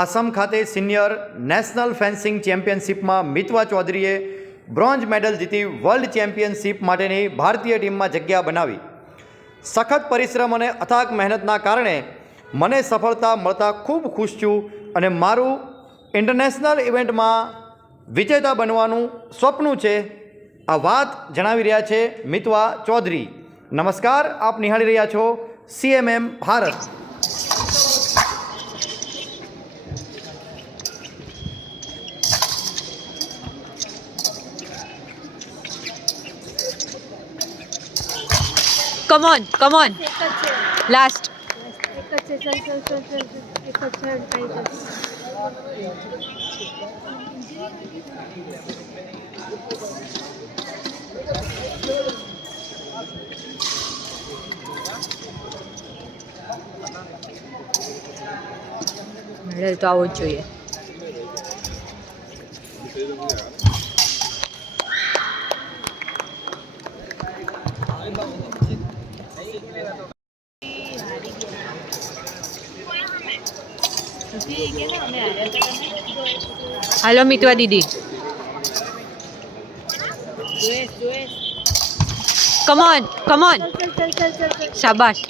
આસામ ખાતે senior national fencing ચેમ્પિયનશિપમાં મિતવા ચૌધરીએ બ્રોન્ઝ મેડલ જીતી વર્લ્ડ ચેમ્પિયનશિપ માટેની ભારતીય ટીમમાં જગ્યા બનાવી. સખત પરિશ્રમ અને અથાગ મહેનતના કારણે મને સફળતા મળતા ખૂબ ખુશ છું અને મારું ઇન્ટરનેશનલ ઇવેન્ટમાં વિજેતા બનવાનું સ્વપ્ન છે, આ વાત જણાવી રહ્યા છે મિતવા ચૌધરી. નમસ્કાર, આપ નિહાળી રહ્યા છો CMM Bharat. Come on come on એક જ છે લાસ્ટ એક જ છે ચલ ચલ ચલ ચલ ચલ. એક જ છે કઈ જશે મેડલ તો આવવો જ જોઈએ હાલો મિતવા દીદી કમ ઓન કમ ઓન ચલ ચલ ચલ ચલ ચલ ચલ શાબાશ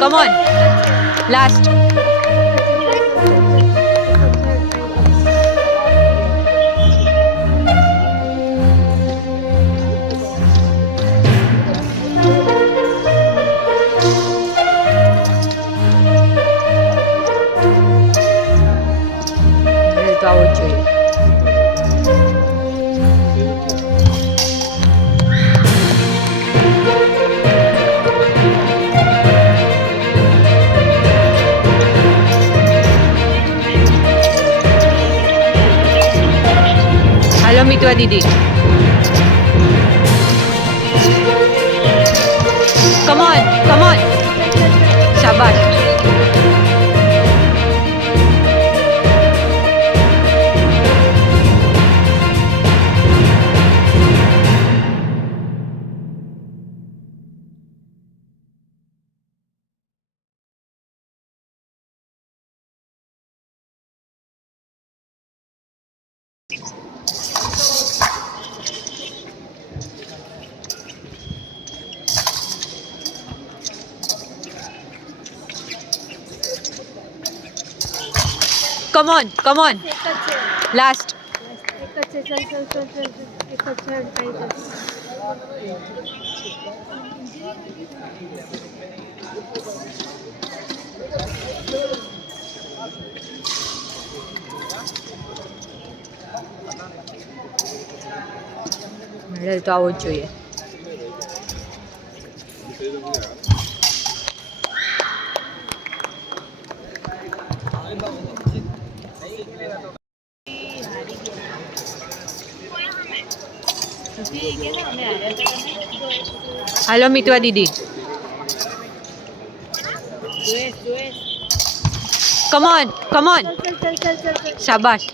come on come on last medal તો આવવો જ જોઈએ હાલો મિતવા દીદી come on come on come on એક જ છે લાસ્ટ એક જ છે ચલ ચલ ચલ ચલ ચલ. એક જ છે કઈ જશે મેડલ તો આવવો જ જોઈએ હાલો મિતવા દીદી કમ ઓન કમ ઓન ચલ ચલ ચલ ચલ ચલ ચલ શાબાશ